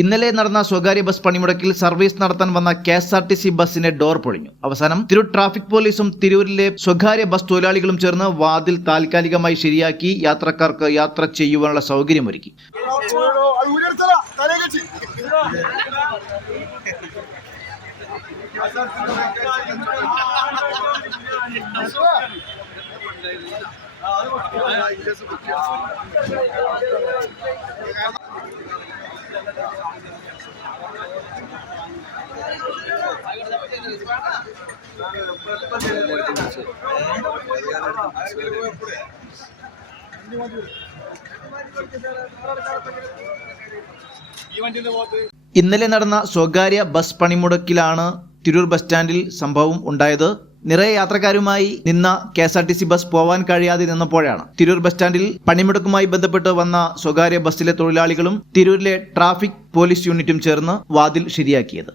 ഇന്നലെ നടന്ന സ്വകാര്യ ബസ് പണിമുടക്കിൽ സർവീസ് നടത്താൻ വന്ന കെഎസ്ആർടിസി ബസിന്റെ ഡോർ പൊളിഞ്ഞു. അവസാനം തിരൂർ ട്രാഫിക് പോലീസും തിരൂരിലെ സ്വകാര്യ ബസ് തൊഴിലാളികളും ചേർന്ന് വാതിൽ താൽക്കാലികമായി ശരിയാക്കി യാത്രക്കാർക്ക് യാത്ര ചെയ്യുവാനുള്ള സൗകര്യമൊരുക്കി. ഇന്നലെ നടന്ന സ്വകാര്യ ബസ് പണിമുടക്കിലാണ് തിരൂർ ബസ് സ്റ്റാൻഡിൽ സംഭവം ഉണ്ടായത്. നിറയെ യാത്രക്കാരുമായി നിന്ന കെഎസ്ആർടിസി ബസ് പോവാൻ കഴിയാതെ നിന്നപ്പോഴാണ് തിരൂർ ബസ് സ്റ്റാൻഡിൽ പണിമുടക്കുമായി ബന്ധപ്പെട്ട് വന്ന സ്വകാര്യ ബസ്സിലെ തൊഴിലാളികളും തിരൂരിലെ ട്രാഫിക് പോലീസ് യൂണിറ്റും ചേർന്ന് വാതിൽ ശരിയാക്കിയത്.